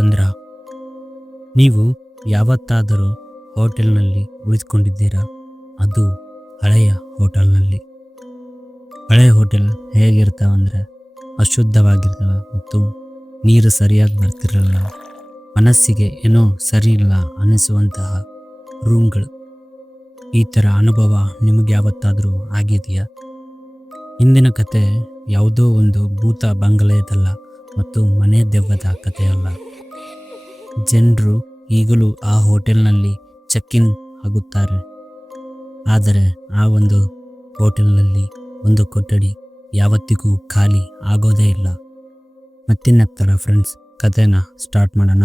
ಬಂದ್ರ? ನೀವು ಯಾವತ್ತಾದರೂ ಹೋಟೆಲ್ನಲ್ಲಿ ಉಳಿದುಕೊಂಡಿದ್ದೀರಾ? ಅದು ಹಳೆಯ ಹೋಟೆಲ್ನಲ್ಲಿ. ಹಳೆಯ ಹೋಟೆಲ್ ಹೇಗಿರ್ತಾವಂದರೆ ಅಶುದ್ಧವಾಗಿರ್ತವೆ ಮತ್ತು ನೀರು ಸರಿಯಾಗಿ ಬರ್ತಿರಲ್ಲ, ಮನಸ್ಸಿಗೆ ಏನೋ ಸರಿ ಇಲ್ಲ ಅನ್ನಿಸುವಂತಹ ರೂಮ್ಗಳು. ಈ ಥರ ಅನುಭವ ನಿಮಗೆ ಯಾವತ್ತಾದರೂ ಆಗಿದೆಯಾ? ಇಂದಿನ ಕತೆ ಯಾವುದೋ ಒಂದು ಭೂತ ಬಂಗಲೆಯದಲ್ಲ ಮತ್ತು ಮನೆ ದೆವ್ವದ ಕಥೆಯಲ್ಲ. ಜನರು ಈಗಲೂ ಆ ಹೋಟೆಲ್ನಲ್ಲಿ ಚೆಕ್ ಇನ್ ಆಗುತ್ತಾರೆ, ಆದರೆ ಆ ಒಂದು ಹೋಟೆಲ್ನಲ್ಲಿ ಒಂದು ಕೊಠಡಿ ಯಾವತ್ತಿಗೂ ಖಾಲಿ ಆಗೋದೇ ಇಲ್ಲ. ಮತ್ತಿನ್ನತ್ತರ ಫ್ರೆಂಡ್ಸ್, ಕಥೆನ ಸ್ಟಾರ್ಟ್ ಮಾಡೋಣ.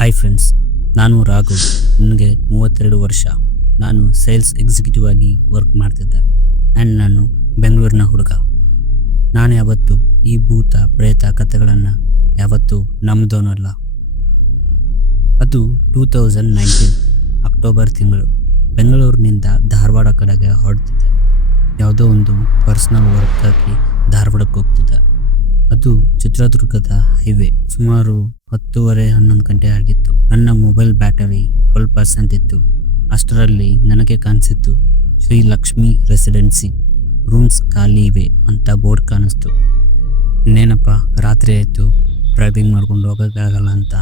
ಹಾಯ್ ಫ್ರೆಂಡ್ಸ್, ನಾನು ರಾಘವ್. ನನಗೆ 32 ವರ್ಷ. ನಾನು ಸೇಲ್ಸ್ ಎಕ್ಸಿಕ್ಯೂಟಿವ್ ಆಗಿ ವರ್ಕ್ ಮಾಡ್ತಿದ್ದೆ ಆ್ಯಂಡ್ ನಾನು ಬೆಂಗಳೂರಿನ ಹುಡುಗ. ನಾನು ಯಾವತ್ತೂ ಈ ಭೂತ ಪ್ರೇತ ಕಥೆಗಳನ್ನು ಯಾವತ್ತೂ ನಂಬಿದವನಲ್ಲ. ಅದು 2019 ಅಕ್ಟೋಬರ್ ತಿಂಗಳು. ಬೆಂಗಳೂರಿನಿಂದ ಧಾರವಾಡ ಕಡೆಗೆ ಹೊರಡ್ತಿದ್ದೆ. ಯಾವುದೋ ಒಂದು ಪರ್ಸ್ನಲ್ ವರ್ಕ್ಗಾಗಿ ಧಾರವಾಡಕ್ಕೆ ಹೋಗ್ತಿದ್ದೆ. ಅದು ಚಿತ್ರದುರ್ಗದ ಹೈವೇ. ಸುಮಾರು 10:30-11 ಗಂಟೆ ಆಗಿತ್ತು. ನನ್ನ ಮೊಬೈಲ್ ಬ್ಯಾಟರಿ 12% ಇತ್ತು. ಅಷ್ಟರಲ್ಲಿ ನನಗೆ ಕಾಣಿಸಿದ್ದು ಶ್ರೀ ಲಕ್ಷ್ಮಿ ರೆಸಿಡೆನ್ಸಿ, ರೂಮ್ಸ್ ಖಾಲಿ ಇವೆ ಅಂತ ಬೋರ್ಡ್ ಕಾಣಿಸ್ತು. ಇನ್ನೇನಪ್ಪ, ರಾತ್ರಿ ಆಯಿತು, ಡ್ರೈವಿಂಗ್ ಮಾಡ್ಕೊಂಡು ಹೋಗೋಕ್ಕಾಗಲ್ಲ ಅಂತ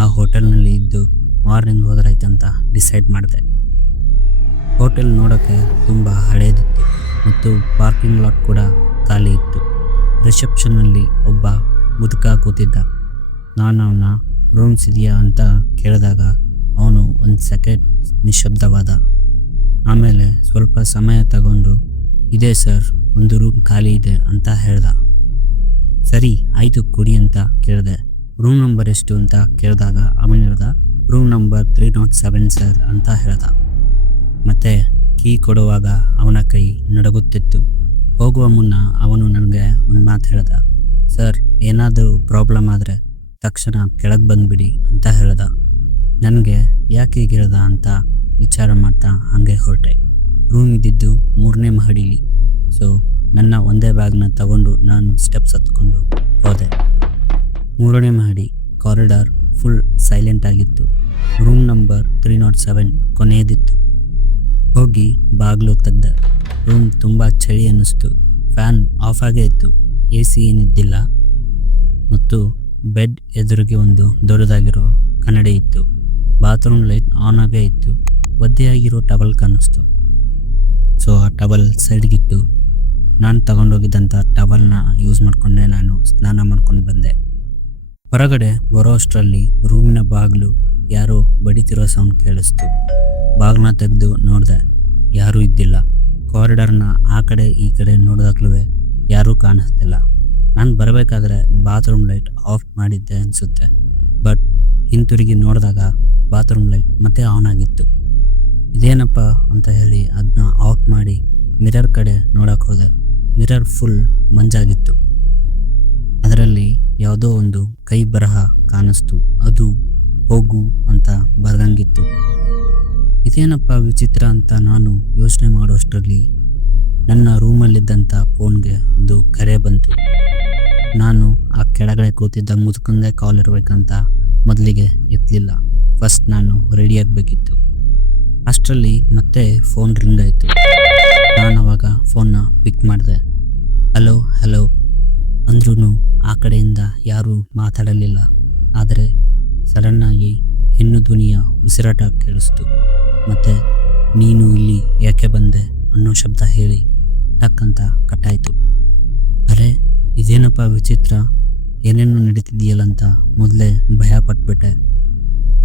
ಆ ಹೋಟೆಲ್ನಲ್ಲಿ ಇದ್ದು ಮಾರ್ನಿಂಗ್ ಹೋದ್ರಾಯ್ತಂತ ಡಿಸೈಡ್ ಮಾಡಿದೆ. ಹೋಟೆಲ್ ನೋಡೋಕ್ಕೆ ತುಂಬ ಹಳೇದಿತ್ತು ಮತ್ತು ಪಾರ್ಕಿಂಗ್ ಲಾಟ್ ಕೂಡ ಖಾಲಿ ಇತ್ತು. ರಿಸೆಪ್ಷನ್ನಲ್ಲಿ ಒಬ್ಬ ಮುದುಕ ಕೂತಿದ್ದ. ನಾನು ಅವನ ರೂಮ್ಸ್ ಇದೆಯಾ ಅಂತ ಕೇಳಿದಾಗ ಅವನು ಒಂದು ಸೆಕೆಂಡ್ ನಿಶಬ್ದವಾದ. ಆಮೇಲೆ ಸ್ವಲ್ಪ ಸಮಯ ತಗೊಂಡು, ಇದೆ ಸರ್, ಒಂದು ರೂಮ್ ಖಾಲಿ ಇದೆ ಅಂತ ಹೇಳ್ದ. ಸರಿ ಆಯಿತು, ಕೊಡಿ ಅಂತ ಕೇಳಿದೆ. ರೂಮ್ ನಂಬರ್ ಎಷ್ಟು ಅಂತ ಕೇಳಿದಾಗ ಅವನು ಹೇಳ್ದ, ರೂಮ್ ನಂಬರ್ 307 ಸರ್ ಅಂತ ಹೇಳ್ದ. ಮತ್ತು ಕೀ ಕೊಡುವಾಗ ಅವನ ಕೈ ನಡುಗುತ್ತಿತ್ತು. ಹೋಗುವ ಮುನ್ನ ಅವನು ನನಗೆ ಒಂದು ಮಾತು ಹೇಳ್ದ, ಸರ್, ಏನಾದರೂ ಪ್ರಾಬ್ಲಮ್ ಆದರೆ ತಕ್ಷಣ ಕೆಳಗೆ ಬಂದುಬಿಡಿ ಅಂತ ಹೇಳ್ದ. ನನಗೆ ಯಾಕೆ ಹೀಗೆ ಹೇಳ್ದ ಅಂತ ವಿಚಾರ ಮಾಡ್ತಾ ಹಾಗೆ ಹೊರಟೆ. ರೂಮ್ ಇದ್ದಿದ್ದು 3ನೇ ಮಹಡಿಲಿ. ಸೊ ನನ್ನ ಒಂದೇ ಬ್ಯಾಗ್ನ ತಗೊಂಡು ನಾನು ಸ್ಟೆಪ್ಸ್ ಹತ್ಕೊಂಡು ಹೋದೆ. 3ನೇ ಮಹಡಿ. ಕಾರಿಡಾರ್ ಫುಲ್ ಸೈಲೆಂಟ್ ಆಗಿತ್ತು. Room number 307 ಕೊನೆಯದಿತ್ತು. ಹೋಗಿ ಬಾಗಿಲು ತೆಗ್ದೆ. ರೂಮ್ ತುಂಬ ಚಳಿ ಅನ್ನಿಸ್ತು. ಫ್ಯಾನ್ ಆಫ್ ಆಗೇ ಇತ್ತು, AC ಏನಿದ್ದಿಲ್ಲ ಮತ್ತು ಬೆಡ್ ಎದುರಿಗೆ ಒಂದು ದೊಡ್ಡದಾಗಿರೋ ಕನ್ನಡಿ ಇತ್ತು. ಬಾತ್ರೂಮ್ ಲೈಟ್ ಆನ್ ಆಗೇ ಇತ್ತು. ಒದ್ದೆಯಾಗಿರೋ ಟವಲ್ ಕಾಣಿಸ್ತು. ಸೊ ಆ ಟವಲ್ ಸೈಡ್ಗಿಟ್ಟು ನಾನು ತಗೊಂಡೋಗಿದ್ದಂಥ ಟವಲ್ನ ಯೂಸ್ ಮಾಡಿಕೊಂಡೆ ನಾನು ಸ್ನಾನ ಮಾಡ್ಕೊಂಡು ಬಂದೆ. ಹೊರಗಡೆ ಬರೋ ಅಷ್ಟರಲ್ಲಿ ರೂಮಿನ ಬಾಗಿಲು ಯಾರೋ ಬಡಿತಿರೋ ಸೌಂಡ್ ಕೇಳಿಸ್ತು. ಬಾಗಿಲನ್ನ ತೆಗೆದು ನೋಡಿದೆ, ಯಾರೂ ಇದ್ದಿಲ್ಲ. ಕಾರಿಡಾರ್ನ ಆ ಕಡೆ ಈ ಕಡೆ ನೋಡಿದಾಗ್ಲೂ ಯಾರೂ ಕಾಣಿಸ್ತಿಲ್ಲ. ನಾನು ಬರಬೇಕಾದ್ರೆ ಬಾತ್ರೂಮ್ ಲೈಟ್ ಆಫ್ ಮಾಡಿದ್ದೆ ಅನಿಸುತ್ತೆ. ಬಟ್ ಹಿಂತಿರುಗಿ ನೋಡಿದಾಗ ಬಾತ್ರೂಮ್ ಲೈಟ್ ಮತ್ತೆ ಆನ್ ಆಗಿತ್ತು. ಇದೇನಪ್ಪ ಅಂತ ಹೇಳಿ ಅದನ್ನ ಆಫ್ ಮಾಡಿ ಮಿರರ್ ಕಡೆ ನೋಡಕ್ಕೆ ಹೋದೆ. ಮಿರರ್ ಫುಲ್ ಮಂಜಾಗಿತ್ತು. ಅದರಲ್ಲಿ ಯಾವುದೋ ಒಂದು ಕೈ ಬರಹ ಕಾಣಿಸ್ತು. ಅದು ಹೋಗು ಅಂತ ಬರೆದಂಗಿತ್ತು. ಇದೇನಪ್ಪ ವಿಚಿತ್ರ ಅಂತ ನಾನು ಯೋಚನೆ ಮಾಡೋಷ್ಟರಲ್ಲಿ ನನ್ನ ರೂಮಲ್ಲಿದ್ದಂಥ ಫೋನ್ಗೆ ಒಂದು ಕರೆ ಬಂತು. ನಾನು ಆ ಕೆಳಗಡೆ ಕೂತಿದ್ದ ಮುದುಕಂದೇ ಕಾಲ್ ಇರಬೇಕಂತ ಮೊದಲಿಗೆ ಎತ್ತಲಿಲ್ಲ. ಫಸ್ಟ್ ನಾನು ರೆಡಿ ಆಗಬೇಕಿತ್ತು. ಅಷ್ಟರಲ್ಲಿ ಮತ್ತೆ ಫೋನ್ ರಿಂಗ್ ಆಯಿತು. ನಾನು ಅವಾಗ ಫೋನ್ನ ಪಿಕ್ ಮಾಡಿದೆ. ಹಲೋ ಹಲೋ ಅಂದ್ರೂ ಆ ಕಡೆಯಿಂದ ಯಾರೂ ಮಾತಾಡಲಿಲ್ಲ. ಆದರೆ ಸಡನ್ನಾಗಿ ಹೆಣ್ಣು ಧ್ವನಿಯ ಉಸಿರಾಟ ಕೇಳಿಸ್ತು. ಮತ್ತು ನೀನು ಇಲ್ಲಿ ಯಾಕೆ ಬಂದೆ ಅನ್ನೋ ಶಬ್ದ ಹೇಳಿ ಟಕ್ ಅಂತ ಕಟ್ಟಾಯಿತು. ಅರೆ ಇದೇನಪ್ಪ ವಿಚಿತ್ರ, ಏನೇನು ನಡೀತಿದೆಯಲ್ಲಂತ ಮೊದಲೇ ಭಯ ಪಟ್ಬಿಟ್ಟೆ.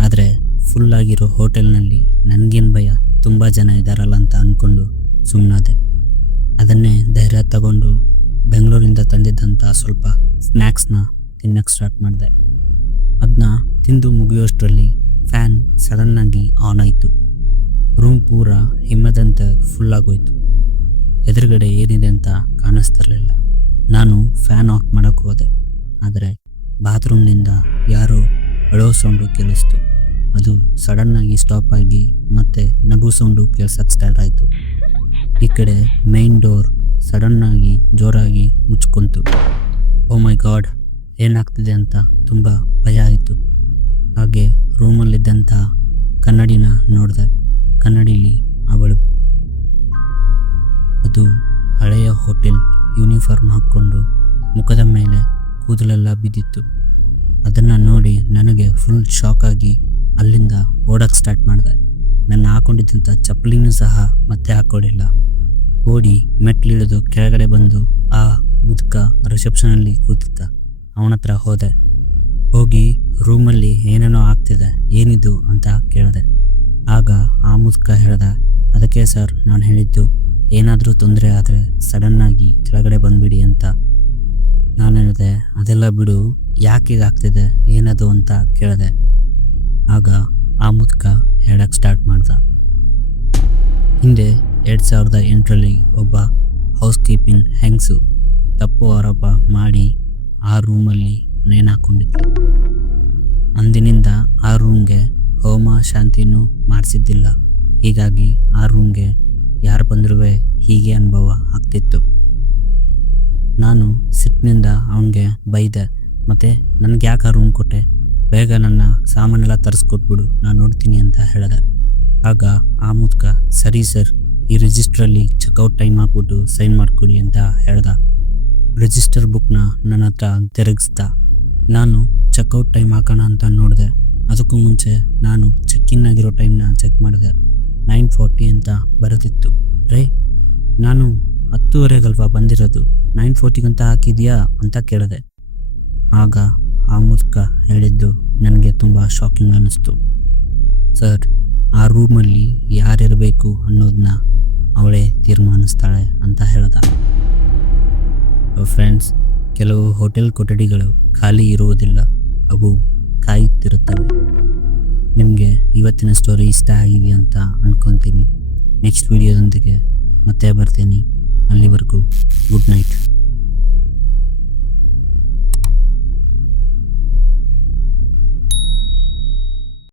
ಆದರೆ ಫುಲ್ಲಾಗಿರೋ ಹೋಟೆಲ್ನಲ್ಲಿ ನನಗೇನು ಭಯ, ತುಂಬ ಜನ ಇದ್ದಾರಲ್ಲ ಅಂತ ಅಂದ್ಕೊಂಡು ಸುಮ್ಮನಾದೆ. ಅದನ್ನೇ ಧೈರ್ಯ ತಗೊಂಡು ಬೆಂಗಳೂರಿಂದ ತಂದಿದ್ದಂಥ ಸ್ವಲ್ಪ ಸ್ನ್ಯಾಕ್ಸ್ನ ತಿನ್ನಕ್ಕೆ ಸ್ಟಾರ್ಟ್ ಮಾಡಿದೆ. ಅದನ್ನ ತಿಂದು ಮುಗಿಯೋಷ್ಟರಲ್ಲಿ ಫ್ಯಾನ್ ಸಡನ್ನಾಗಿ ಆನ್ ಆಯಿತು. ರೂಮ್ ಪೂರ ಹಿಮದಂತೆ ಫುಲ್ಲಾಗೋಯ್ತು. ಎದುರುಗಡೆ ಏನಿದೆ ಅಂತ ಕಾಣಿಸ್ತಿರಲಿಲ್ಲ. ನಾನು ಫ್ಯಾನ್ ಆಫ್ ಮಾಡೋಕ್ಕೆ ಹೋದೆ. ಆದರೆ ಬಾತ್ರೂಮ್ನಿಂದ ಯಾರೋ ಅಳೋ ಸೌಂಡು ಕೇಳಿಸ್ತು. ಅದು ಸಡನ್ನಾಗಿ ಸ್ಟಾಪ್ ಆಗಿ ಮತ್ತೆ ನಗು ಸೌಂಡು ಕೇಳ್ಸಕ್ಕೆ ಸ್ಟಾರ್ಟ್ ಆಯಿತು. ಈ ಕಡೆ ಮೈನ್ ಡೋರ್ ಸಡನ್ನಾಗಿ ಜೋರಾಗಿ ಮುಚ್ಕೊಂತು. ಓ ಮೈ ಗಾಡ್, ಏನಾಗ್ತಿದೆ ಅಂತ ತುಂಬ ಭಯ ಆಯಿತು. ಹಾಗೆ ರೂಮಲ್ಲಿದ್ದಂಥ ಕನ್ನಡಿನ ನೋಡಿದೆ. ಕನ್ನಡಿಲಿ ಅವಳು, ಅದು ಹಳೆಯ ಹೋಟೆಲ್ ಯೂನಿಫಾರ್ಮ್ ಹಾಕ್ಕೊಂಡು ಮುಖದ ಮೇಲೆ ಕೂದಲೆಲ್ಲ ಬಿದ್ದಿತ್ತು. ಅದನ್ನು ನೋಡಿ ನನಗೆ ಫುಲ್ ಶಾಕ್ ಆಗಿ ಅಲ್ಲಿಂದ ಓಡೋಕ್ಕೆ ಸ್ಟಾರ್ಟ್ ಮಾಡಿದೆ. ನನ್ನ ಹಾಕೊಂಡಿದ್ದಂಥ ಚಪ್ಪಲಿನೂ ಸಹ ಮತ್ತೆ ಹಾಕ್ಕೊಂಡಿಲ್ಲ. ಓಡಿ ಮೆಟ್ಲಿಳಿದು ಕೆಳಗಡೆ ಬಂದು ಆ ಮುದುಕ ರಿಸೆಪ್ಷನಲ್ಲಿ ಕೂತಿದ್ದ, ಅವನ ಹತ್ರ ಹೋದೆ. ಹೋಗಿ ರೂಮಲ್ಲಿ ಏನೇನೋ ಆಗ್ತಿದೆ, ಏನಿದು ಅಂತ ಕೇಳಿದೆ. ಆಗ ಆ ಮುದುಕ ಹೇಳ್ದ, ಅದಕ್ಕೆ ಸರ್ ನಾನು ಹೇಳಿದ್ದು, ಏನಾದರೂ ತೊಂದರೆ ಆದರೆ ಸಡನ್ನಾಗಿ ಕೆಳಗಡೆ ಬಂದ್ಬಿಡಿ ಅಂತ. ನಾನು ಹೇಳಿದೆ, ಅದೆಲ್ಲ ಬಿಡು, ಯಾಕೆ ಆಗ್ತಿದೆ, ಏನದು ಅಂತ ಕೇಳಿದೆ. ಆಗ ಆ ಮುದುಕ ಹೇಳಕ್ಕೆ ಸ್ಟಾರ್ಟ್ ಮಾಡ್ದ. ಹಿಂದೆ 2008ರಲ್ಲಿ ಒಬ್ಬ ಹೌಸ್ ಕೀಪಿಂಗ್ ಹೆಂಗಸು ತಪ್ಪು ಆರೋಪ ಮಾಡಿ ಆ ರೂಮಲ್ಲಿ ನೇಣು ಹಾಕ್ಕೊಂಡಿದ್ಲು. ಅಂದಿನಿಂದ ಆ ರೂಮ್ಗೆ ಹೋಮ ಶಾಂತಿನೂ ಮಾಡಿಸಿದ್ದಿಲ್ಲ. ಹೀಗಾಗಿ ಆ ರೂಮ್ಗೆ ಯಾರು ಬಂದ್ರೂ ಹೀಗೆ ಅನುಭವ ಆಗ್ತಿತ್ತು. ನಾನು ಸಿಟ್ಟಿನಿಂದ ಅವನಿಗೆ ಬೈದೆ, ಮತ್ತು ನನಗೆ ಯಾಕೆ ಆ ರೂಮ್ ಕೊಟ್ಟೆ, ಬೇಗ ನನ್ನ ಸಾಮಾನೆಲ್ಲ ತರಿಸ್ಕೊಟ್ಬಿಡು, ನಾನು ನೋಡ್ತೀನಿ ಅಂತ ಹೇಳಿದೆ. ಆಗ ಆ ಮುದುಕ, ಸರಿ ಸರ್, ಈ ರಿಜಿಸ್ಟ್ರಲ್ಲಿ ಚೆಕ್ಔಟ್ ಟೈಮ್ ಹಾಕ್ಬಿಟ್ಟು ಸೈನ್ ಮಾಡಿಕೊಡಿ ಅಂತ ಹೇಳ್ದ. ರಿಜಿಸ್ಟರ್ ಬುಕ್ನ ನನ್ನ ಹತ್ರ ತಿರುಗಿಸ್ದ. ನಾನು ಚೆಕ್ಔಟ್ ಟೈಮ್ ಹಾಕೋಣ ಅಂತ ನೋಡಿದೆ. ಅದಕ್ಕೂ ಮುಂಚೆ ನಾನು ಚೆಕ್-ಇನ್ ಆಗಿರೋ ಟೈಮ್ನ ಚೆಕ್ ಮಾಡಿದೆ. 9:40 ಅಂತ ಬರೆದಿತ್ತು. ನಾನು 10:30ಗಲ್ವಾ ಬಂದಿರೋದು, 9:40ಗಂತ ಹಾಕಿದ್ಯಾ ಅಂತ ಕೇಳಿದೆ. ಆಗ ಆ ಮುದುಕ ಹೇಳಿದ್ದು ನನಗೆ ತುಂಬ ಶಾಕಿಂಗ್ ಅನ್ನಿಸ್ತು. ಸರ್, ಆ ರೂಮಲ್ಲಿ ಯಾರಿರಬೇಕು ಅನ್ನೋದನ್ನ ಅವಳೇ ತೀರ್ಮಾನಿಸ್ತಾಳೆ ಅಂತ ಹೇಳ್ದ. ಫ್ರೆಂಡ್ಸ್, ಕೆಲವು ಹೋಟೆಲ್ ಕೊಠಡಿಗಳು ಖಾಲಿ ಇರುವುದಿಲ್ಲ, ಅವು ಕಾಯುತ್ತಿರುತ್ತವೆ. ನಿಮಗೆ ಇವತ್ತಿನ ಸ್ಟೋರಿ ಇಷ್ಟ ಆಗಿದೆ ಅಂತ ಅಂದ್ಕೊತೀನಿ. ನೆಕ್ಸ್ಟ್ ವಿಡಿಯೋದೊಂದಿಗೆ ಮತ್ತೆ ಬರ್ತೀನಿ. ಅಲ್ಲಿವರೆಗೂ ಗುಡ್ ನೈಟ್.